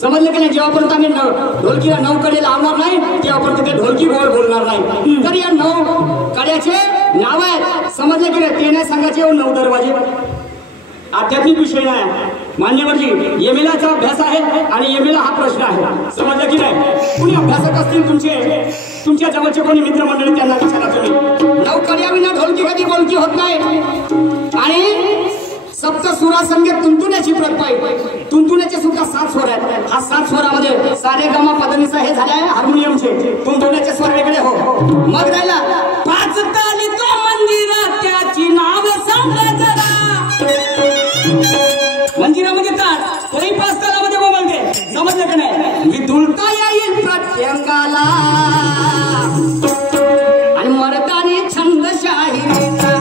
समजलं की नाही? जेव्हापर्यंत आम्ही ढोलकीला 9 कडे लावणार नाही तेव्हापर्यंत ते ढोलकी गोड बोलणार नाही. तर या 9 कड्याचे नाव आहेत. समजलं की नाही? ते नाही सांगायचे 9 दरवाजे. आध्यात्मिक विषय नाही मान्यवरजी. यमिलाचा अभ्यास आहे आणि यमिला हा प्रश्न आहे. समजलं की नाही? कुणी अभ्यासक असतील तुमच्या जवळचे कोणी मित्रमंडळी त्यांना विचारा तुम्ही. 9 कड्याविना ढोलकी कधी बोलकी होत नाही. आणि सप्त सुरा संगीत तुंतुण्याची प्रत पाहिजे. तुंतुण्याचे सुद्धा 7 स्वर आहेत. हा 7 स्वरामध्ये सारे गमा पदनिसा हे झाले आहे हार्मोनियमचे. तुंतुण्याचे स्वर वेगळे हो. मग राहिला 5 ताली तो मंदिरात त्याची नाव सांगा जरा. मंदिरामध्ये ताट तरी 5 तालामध्ये बोलते. समजलं का नाही? मी दुलता येईल प्रत्यंगाला आणि मर्दानी छंद शाहिरीचा.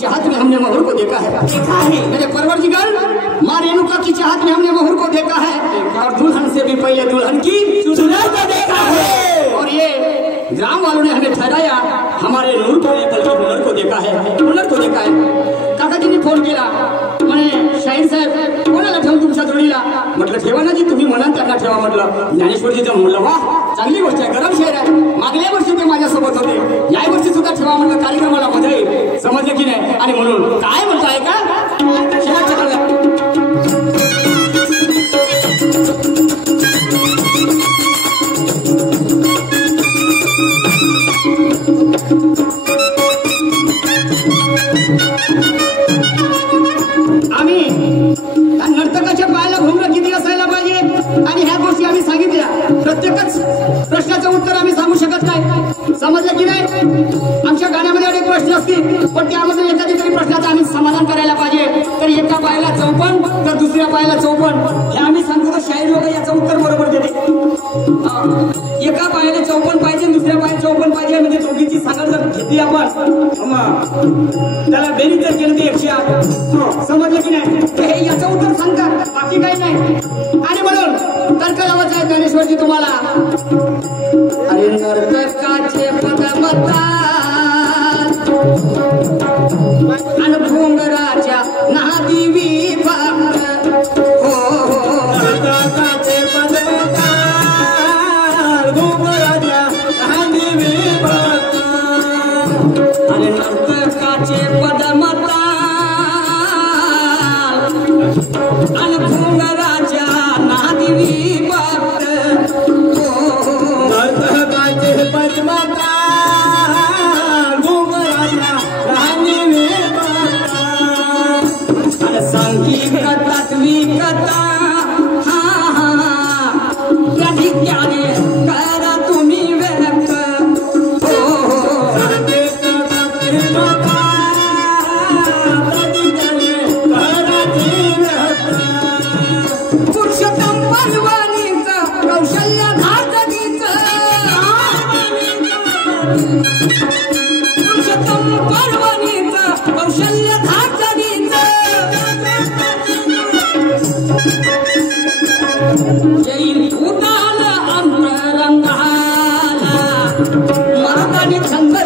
चाहत में हमने मोहर को देखा है मेरे परवरदिगार. माँ रेणुका की चाहत में हमने मोहर को देखा है और दुल्हन से भी पहले दुल्हन की सुंदर को देखा है. और ये ग्राम वालों ने हमें ठहराया हमारे नूर को बल्कि हुनर को देखा है. हुनर को देखा है. काकाजींनी फोन केला म्हणे शाहीर साहेब कोणाला ठेवून तुमच्या जोडीला. म्हटलं ठेवा ना जी तुम्ही म्हणाल त्यांना ठेवा. म्हटलं ज्ञानेश्वरजीचं म्हणलं वा चांगली गोष्ट आहे. गरम शहर आहे. मागल्या वर्षी ते माझ्यासोबत होते. या वर्षी सुद्धा ठेवा म्हटलं. कार्यक्रमाला मजा येईल. समजले की नाही? आणि म्हणून काय म्हणताय का आम्ही नर्तकाच्या पायाला घुमरं किती असायला पाहिजे आणि ह्या गोष्टी आम्ही सांगितल्या. प्रत्येकच प्रश्नाचं उत्तर आम्ही सांगू शकत नाही. समजलं की नाही? आमच्या गाण्यामध्ये अनेक प्रश्न असतील पण त्यामध्ये एखादी तरी प्रश्नाचं आम्ही समाधान करायला पाहिजे. तर एका पायाला 54 तर दुसऱ्या पायाला 54 हे आम्ही सांगतो. तर शाहीर लोक याचं उत्तर बरोबर देते. एका पायाला 54 पाहिजे दुसऱ्या पायाला 54 पाहिजे. म्हणजे चौकीची सांगड जर घेतली आपण त्याला बेरीज जर केलं ते 108. समजलं की नाही? हे याचं उत्तर सांगतात बाकी काही नाही. आणि म्हणून तर्क लावायचा आहे ज्ञानेश्वरजी तुम्हाला. अरे नर्तकाचे पदमता आणि भोंगराच्या नादिवी भक्त हो. नर्तकाचे पदमता भोंगराच्या नादिवी भक्त आणि नर्तकाचे पदमता आणि भोंगराच्या नादिवी भक्त हो. नर्तकाचे पदमता सांगीक तात्विकता प्रतिज्ञाने करा तुम्ही व्यक्त हो. पुरुषोत्तम परवानीचं कौशल्य धार्तकीचं. पुरुषोत्तम परवानीचं कौशल्य धार्तकीचं. जैन उदाल अंतरंगाला मर्दानी छंद